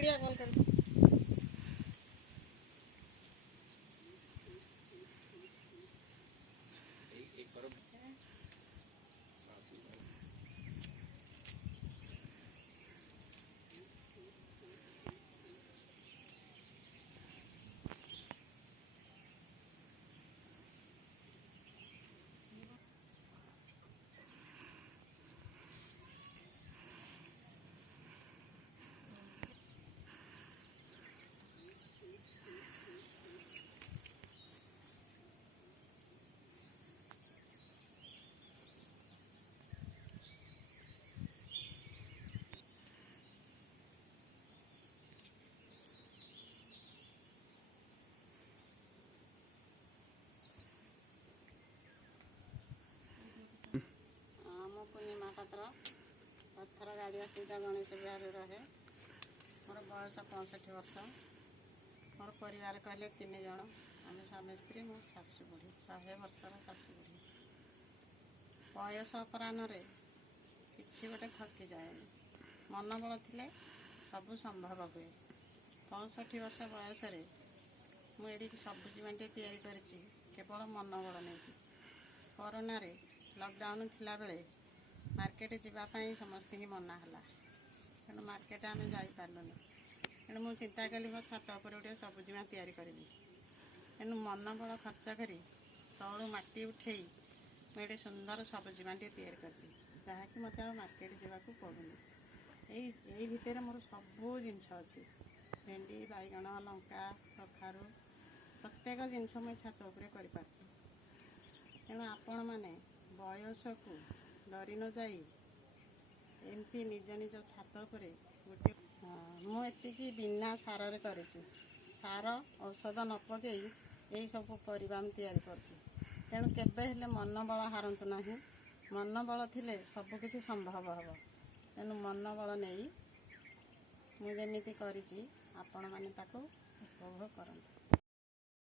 Video call कर पूर्णिमा पात्र पत्थर गाड़ी स्थित गणेश विहार रहे। मोर बयस 65 वर्ष। मोर परिवार कहले 3 जन। आम स्वामी स्त्री मो शाशु बुढ़ी 100 वर्षर शाशु बुढ़ी। बयस अपराह्न किसी गोटे थकी जाएनि। मन बल थिले सबु संभव हुए। 65 वर्ष बयस मुझे सबुज बांटे तैयारी करिछि केवल मन बल नहीं। कोरोना रे लॉकडाउन थिला बेले मार्केट जावाई समस्त ही मना है। तेणु मार्केट आम जापारूनी। तेणु मुझे चिंता कली मो छात उपर गोटे सबुजिमा तैयारी करी। तेणु मन बल खर्च करी तलू माटी उठे मुझे सुंदर सबुजिमाटे तैयारी करकि मत मार्केट जावाक पड़ूनी। यही भितर मोर सबू जिनस अच्छी भेंडी बैगण लंका कखारू प्रत्येक जिनस मुझे छात उपर कर। तेणु आपण मैंने बयस को डरी न जाई एमती निज निज छात उपर गोटे मुझे बिना सार कर सार औषध न पकई यही सब परिबा तैयारी कर। तेणु केबे हेले मन बल हारंतु नहीं। मन बल थिले सबकिछि संभव हम। तेणु मन बल नहीं मुझे आपण मैंने उपभोग करंतु।